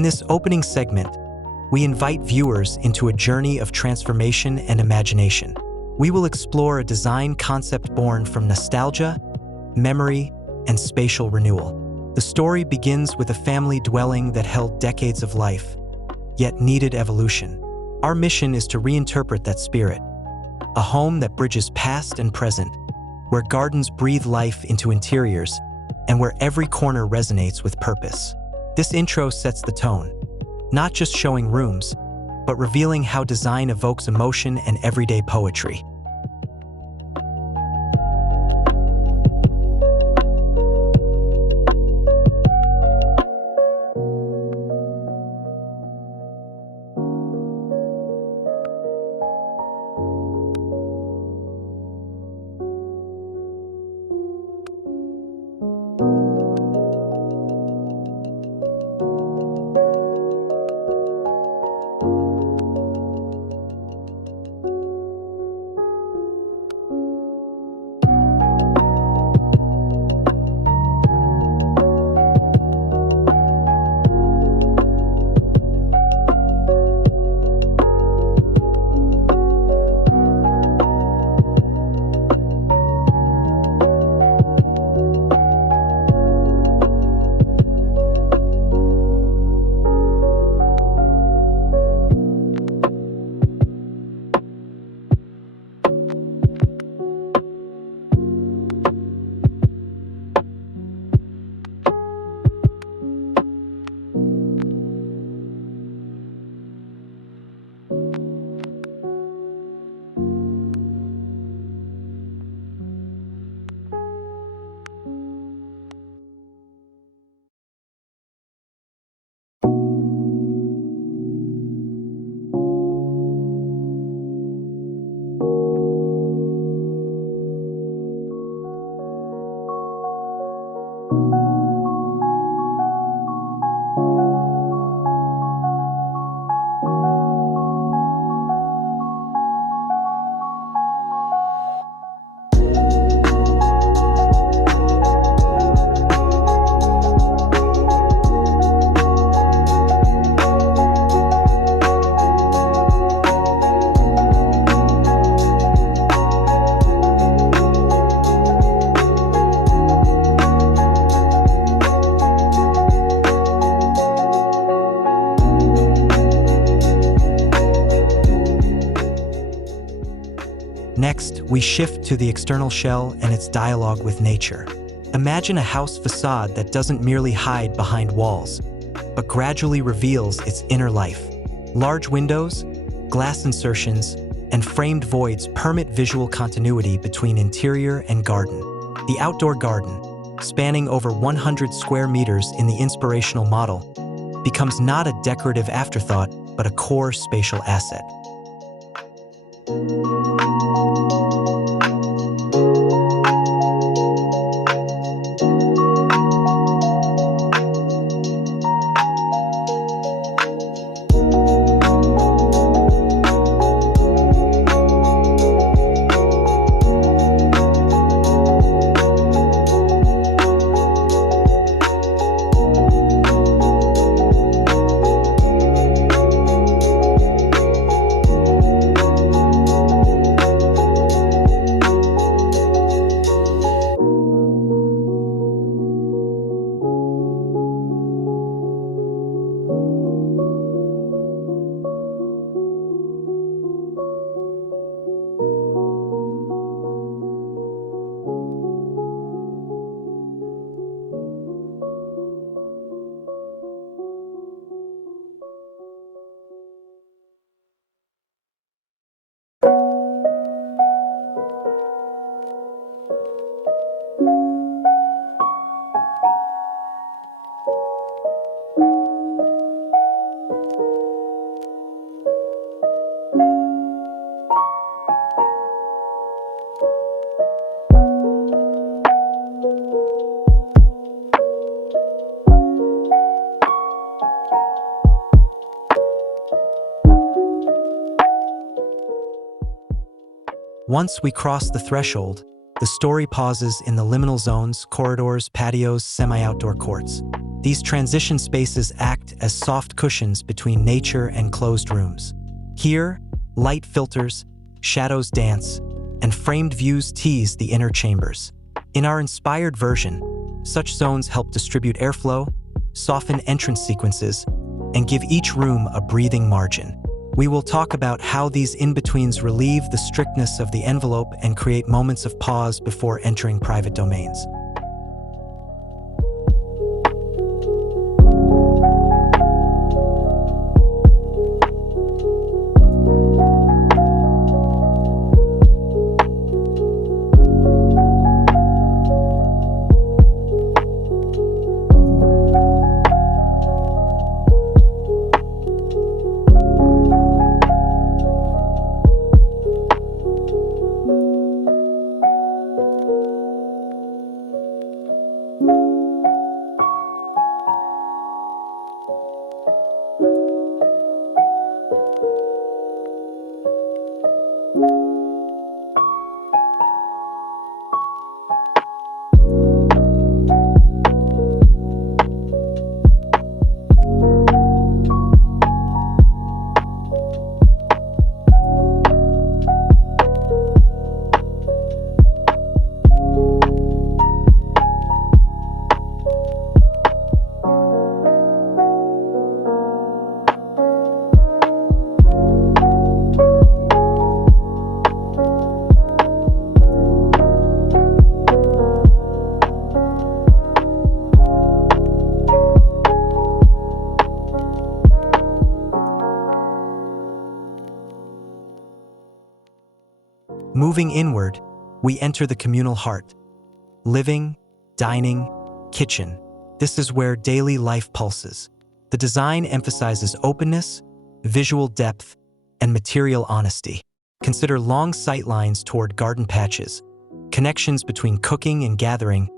In this opening segment, we invite viewers into a journey of transformation and imagination. We will explore a design concept born from nostalgia, memory, and spatial renewal. The story begins with a family dwelling that held decades of life, yet needed evolution. Our mission is to reinterpret that spirit, a home that bridges past and present, where gardens breathe life into interiors, and where every corner resonates with purpose. This intro sets the tone, not just showing rooms, but revealing how design evokes emotion and everyday poetry. Next, we shift to the external shell and its dialogue with nature. Imagine a house facade that doesn't merely hide behind walls, but gradually reveals its inner life. Large windows, glass insertions, and framed voids permit visual continuity between interior and garden. The outdoor garden, spanning over 100 square meters in the inspirational model, becomes not a decorative afterthought, but a core spatial asset. Once we cross the threshold, the story pauses in the liminal zones, corridors, patios, semi-outdoor courts. These transition spaces act as soft cushions between nature and closed rooms. Here, light filters, shadows dance, and framed views tease the inner chambers. In our inspired version, such zones help distribute airflow, soften entrance sequences, and give each room a breathing margin. We will talk about how these in-betweens relieve the strictness of the envelope and create moments of pause before entering private domains. Moving inward, we enter the communal heart. Living, dining, kitchen. This is where daily life pulses. The design emphasizes openness, visual depth, and material honesty. Consider long sight lines toward garden patches, connections between cooking and gathering,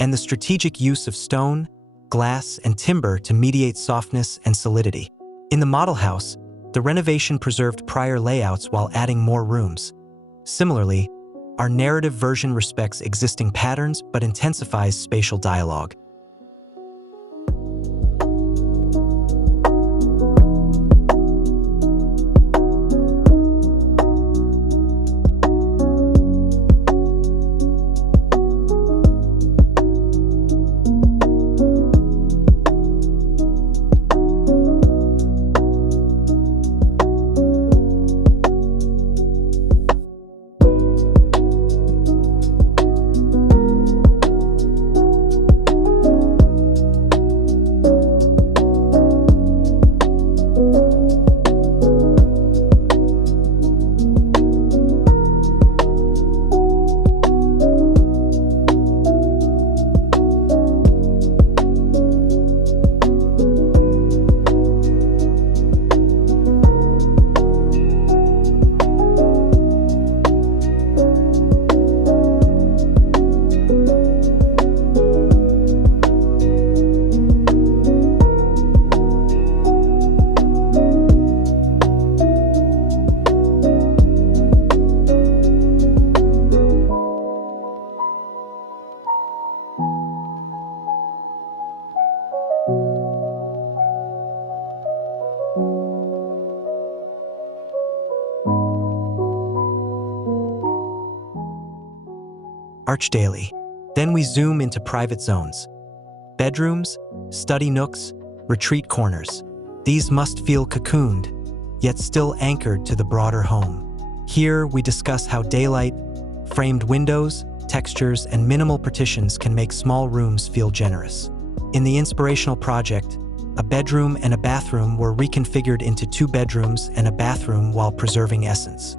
and the strategic use of stone, glass, and timber to mediate softness and solidity. In the model house, the renovation preserved prior layouts while adding more rooms. Similarly, our narrative version respects existing patterns but intensifies spatial dialogue. Arch daily. Then we zoom into private zones. Bedrooms, study nooks, retreat corners. These must feel cocooned, yet still anchored to the broader home. Here we discuss how daylight, framed windows, textures, and minimal partitions can make small rooms feel generous. In the inspirational project, a bedroom and a bathroom were reconfigured into 2 bedrooms and a bathroom while preserving essence.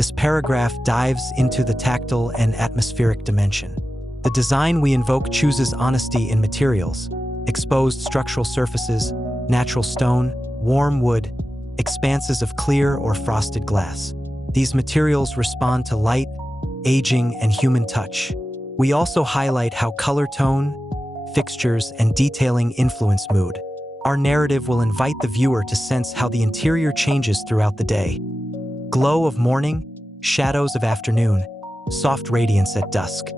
This paragraph dives into the tactile and atmospheric dimension. The design we invoke chooses honesty in materials, exposed structural surfaces, natural stone, warm wood, expanses of clear or frosted glass. These materials respond to light, aging, and human touch. We also highlight how color tone, fixtures, and detailing influence mood. Our narrative will invite the viewer to sense how the interior changes throughout the day. Glow of morning, shadows of afternoon, soft radiance at dusk.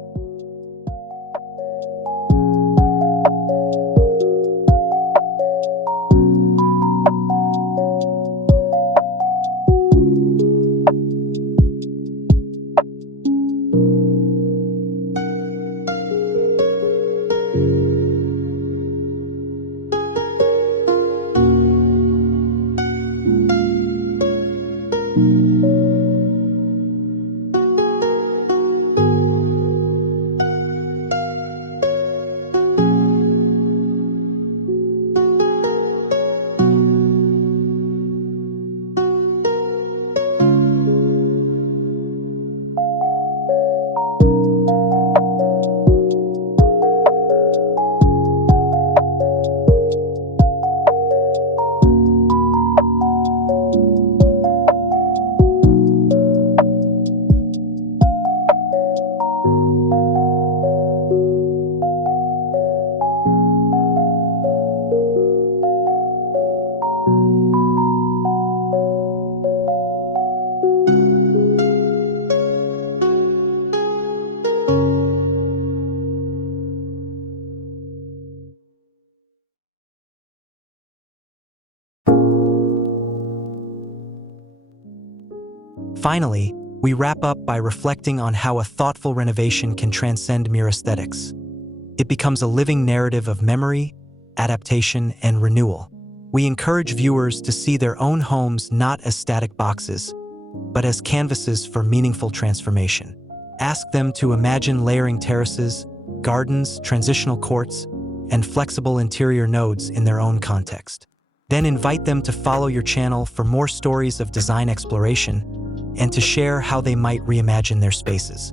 Finally, we wrap up by reflecting on how a thoughtful renovation can transcend mere aesthetics. It becomes a living narrative of memory, adaptation, and renewal. We encourage viewers to see their own homes not as static boxes, but as canvases for meaningful transformation. Ask them to imagine layering terraces, gardens, transitional courts, and flexible interior nodes in their own context. Then invite them to follow your channel for more stories of design exploration and to share how they might reimagine their spaces.